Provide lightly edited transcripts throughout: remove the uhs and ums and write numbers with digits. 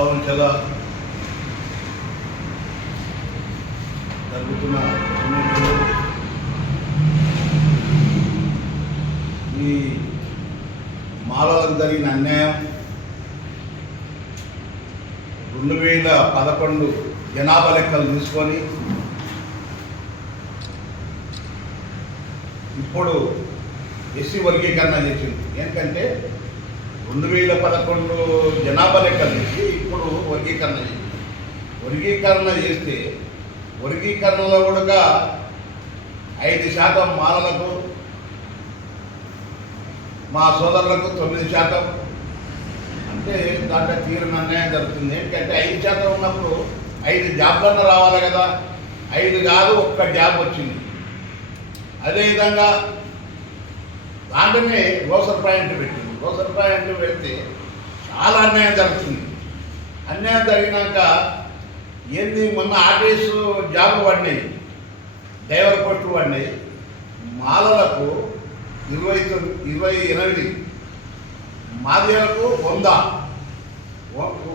పాలవంచల జరుగుతున్న ఎన్నికలు ఈ మాలలకు జరిగిన అన్యాయం 2011 జనాభా లెక్కలు తీసుకొని ఇప్పుడు ఎస్సీ వర్గీకరణ చేసింది. ఎందుకంటే 2011 జనాభా లెక్కలు తీసి ఇప్పుడు వర్గీకరణ చేసింది. వర్గీకరణ చేస్తే వర్గీకరణలో కూడా 5% మాలలకు, మా సోదరులకు 9%, అంటే దాంట్లో తీరని అన్యాయం జరుగుతుంది. ఎందుకంటే 5% ఉన్నప్పుడు 5 జాబ్లన్నా రావాలి కదా, 5 కాదు, 1 జాబ్ వచ్చింది. అదేవిధంగా దాంట్లోనే రోసర్ పాయింట్ పెట్టింది. రోసర్ పాయింట్ పెడితే చాలా అన్యాయం జరుగుతుంది. అన్యాయం జరిగినాక ఏంది, మొన్న ఆర్టీఎస్ జాబులు పడినాయి, డ్రైవర్ పోస్టులు పడినాయి. మాలలకు 28, మాదిలకు 100,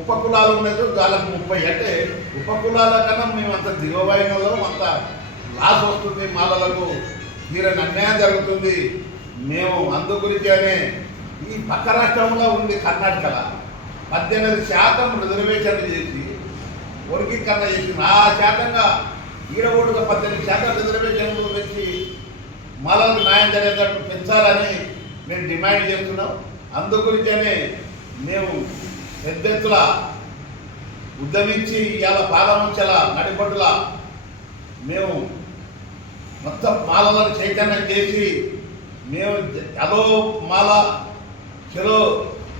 ఉపకులాలు ఉన్నది వాళ్ళకు 30. అంటే ఉపకులాల కన్నా మేము అంత దిగువైనలో అంత లాస్ వస్తుంది, మాలలకు తీరని అన్యాయం జరుగుతుంది. మేము అందు గురించే ఈ పక్క రాష్ట్రంలో ఉంది కర్ణాటకలో 18% రిజర్వేషన్లు చేసి వర్గీకరణ చేసింది. ఆ శాతంగా ఈడగోడుగా 18% రిజర్వేషన్లు పెంచి మాలలకు న్యాయం జరిగేటట్టు పెంచాలని మేము డిమాండ్ చేస్తున్నాం. అందు గురించే మేము పెద్ద ఎత్తున ఉద్యమించి ఇవాళ పాలముంచల నడిపట్టుల మేము మొత్తం మాలలను చైతన్యం చేసి మేము చలో మాల చలో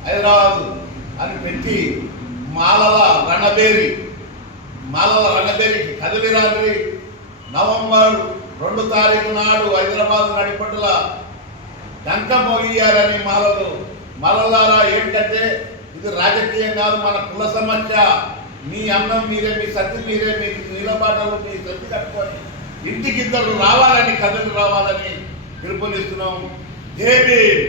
హైదరాబాద్ అని పెట్టి మాలల రణబేరికి కదిలి రాత్రి నవంబర్ 2 తారీఖు నాడు హైదరాబాద్ నడిపట్టుల డంక మోగియాలని మాలలారా. ఏంటంటే ఇది రాజకీయం కాదు, మన కుల సమస్య. మీ అన్నం మీరే, మీ సత్తి మీరే, మీ నీలబాటలు మీ సత్తి కట్టుకొని ఇంటికి 2 రావాలని, కథలు రావాలని పిలుపునిస్తున్నాం. జై భీమ్.